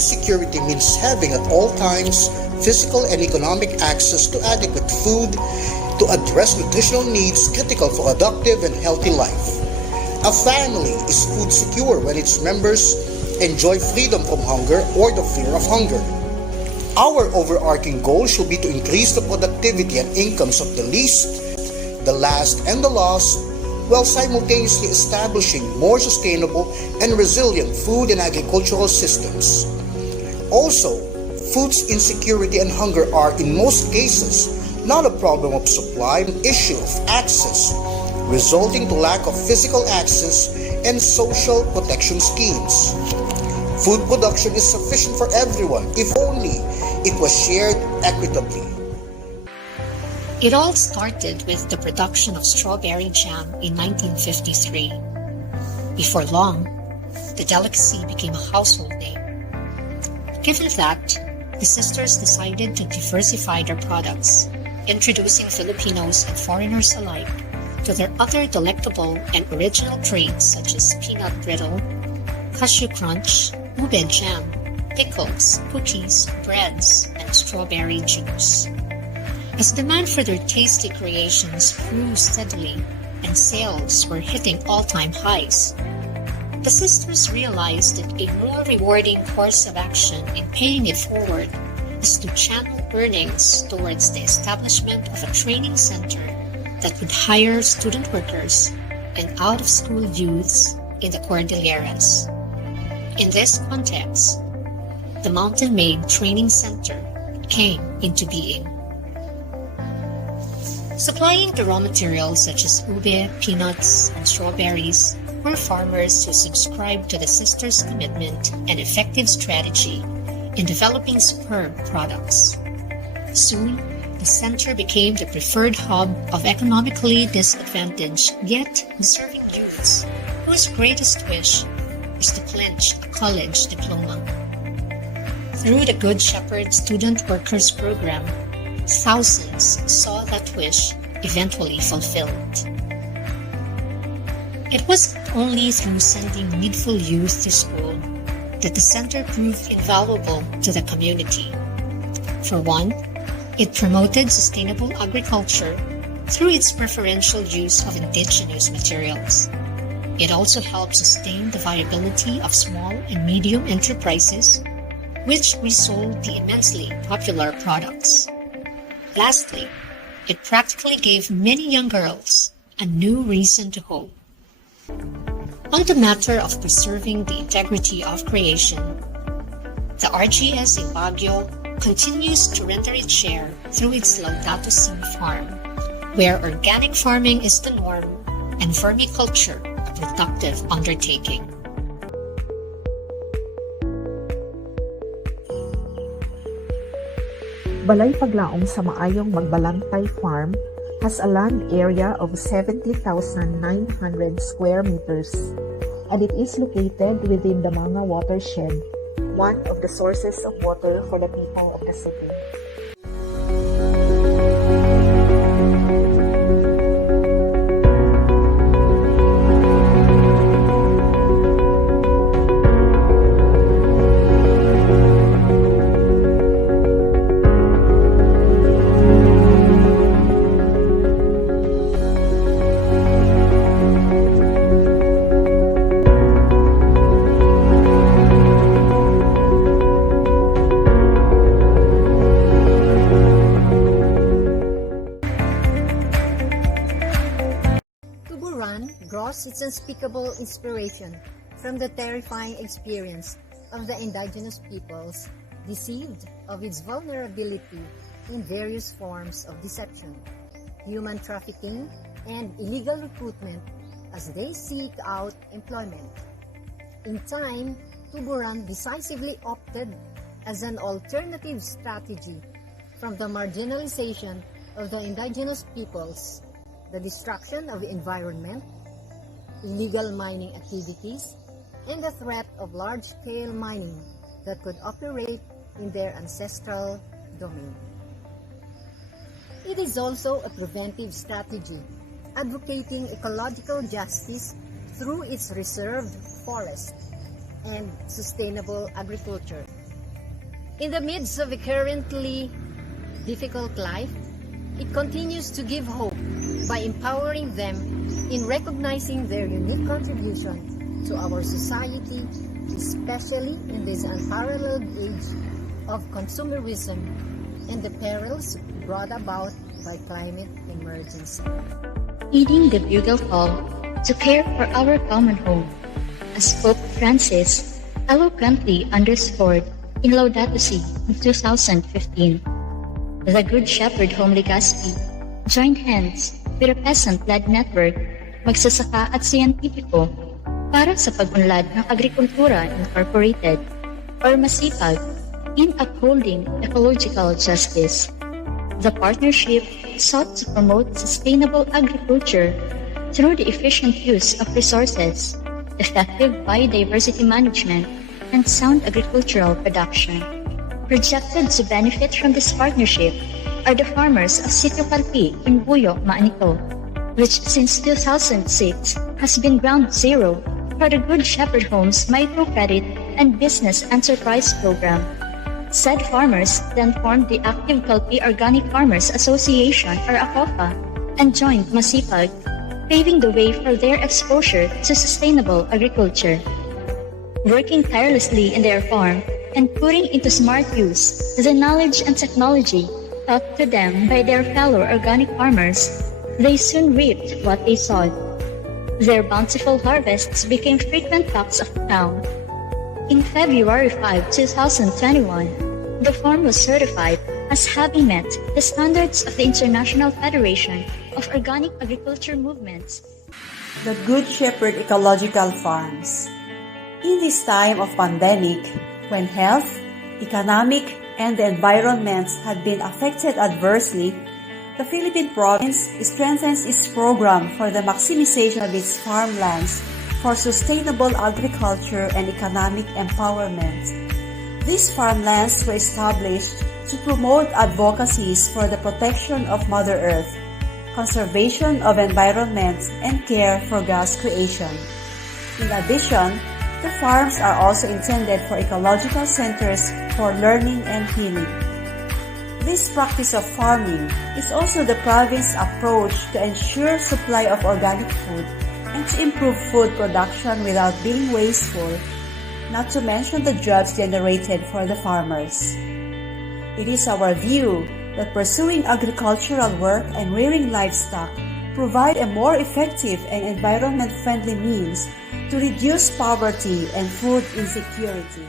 security means having at all times physical and economic access to adequate food to address nutritional needs critical for a productive and healthy life. A family is food secure when its members enjoy freedom from hunger or the fear of hunger. Our overarching goal should be to increase the productivity and incomes of the least, the last, and the lost, while simultaneously establishing more sustainable and resilient food and agricultural systems. Also, food insecurity and hunger are, in most cases, not a problem of supply, but an issue of access, resulting to lack of physical access and social protection schemes. Food production is sufficient for everyone if only it was shared equitably. It all started with the production of strawberry jam in 1953. Before long, the delicacy became a household name. Given that, the sisters decided to diversify their products, introducing Filipinos and foreigners alike to their other delectable and original treats such as peanut brittle, cashew crunch, ube jam, pickles, cookies, breads, and strawberry juice. As demand for their tasty creations grew steadily and sales were hitting all-time highs, the sisters realized that a more rewarding course of action in paying it forward is to channel earnings towards the establishment of a training center that would hire student workers and out-of-school youths in the Cordilleras. In this context, the Mountain Maid Training Center came into being. Supplying the raw materials such as ube, peanuts, and strawberries were farmers who subscribed to the sisters' commitment and effective strategy in developing superb products. Soon, the center became the preferred hub of economically disadvantaged yet deserving youths whose greatest wish is to clinch a college diploma. Through the Good Shepherd Student Workers Program, thousands saw that wish eventually fulfilled. It was not only through sending needful youth to school that the center proved invaluable to the community. For one, it promoted sustainable agriculture through its preferential use of indigenous materials. It also helped sustain the viability of small and medium enterprises, which resold the immensely popular products. Lastly, it practically gave many young girls a new reason to hope. On the matter of preserving the integrity of creation, the RGS in Baguio continues to render its share through its Laudato Si farm, where organic farming is the norm and vermiculture a productive undertaking. Balay Paglaom sa Maayong Magbalantay Farm has a land area of 70,900 square meters, and it is located within the Manga watershed, one of the sources of water for the people of the city. Draws its unspeakable inspiration from the terrifying experience of the indigenous peoples, deceived of its vulnerability in various forms of deception, human trafficking, and illegal recruitment as they seek out employment. In time, Tuburan decisively opted as an alternative strategy from the marginalization of the indigenous peoples, the destruction of the environment, illegal mining activities, and the threat of large-scale mining that could operate in their ancestral domain. It is also a preventive strategy, advocating ecological justice through its reserved forests and sustainable agriculture. In the midst of a currently difficult life, it continues to give hope by empowering them in recognizing their unique contribution to our society, especially in this unparalleled age of consumerism and the perils brought about by climate emergency. Heeding the bugle call to care for our common home, as Pope Francis eloquently underscored in Laudato Si in 2015. The Good Shepherd Home Legacy joined hands with a peasant-led network, magsasaka at siyentipiko para sa pag-unlad ng Agrikultura Incorporated or Masipag in upholding ecological justice. The partnership sought to promote sustainable agriculture through the efficient use of resources, effective biodiversity management, and sound agricultural production. Projected to benefit from this partnership are the farmers of Sitio Calpi in Buyo, Maanito, which since 2006 has been ground zero for the Good Shepherd Homes Microcredit and Business Enterprise Program. Said farmers then formed the Active Calpi Organic Farmers Association or ACOFA and joined Masipag, paving the way for their exposure to sustainable agriculture. Working tirelessly in their farm and putting into smart use the knowledge and technology taught to them by their fellow organic farmers, they soon reaped what they sowed. Their bountiful harvests became frequent talks of the town. In February 5, 2021, the farm was certified as having met the standards of the International Federation of Organic Agriculture Movements. The Good Shepherd Ecological Farms. In this time of pandemic, when health, economic, and the environment had been affected adversely, the Philippine province strengthens its program for the maximization of its farmlands for sustainable agriculture and economic empowerment. These farmlands were established to promote advocacies for the protection of Mother Earth, conservation of environment, and care for grass creation. In addition, the farms are also intended for ecological centers for learning and healing. This practice of farming is also the province's approach to ensure supply of organic food and to improve food production without being wasteful, not to mention the jobs generated for the farmers. It is our view that pursuing agricultural work and rearing livestock provide a more effective and environment-friendly means to reduce poverty and food insecurity.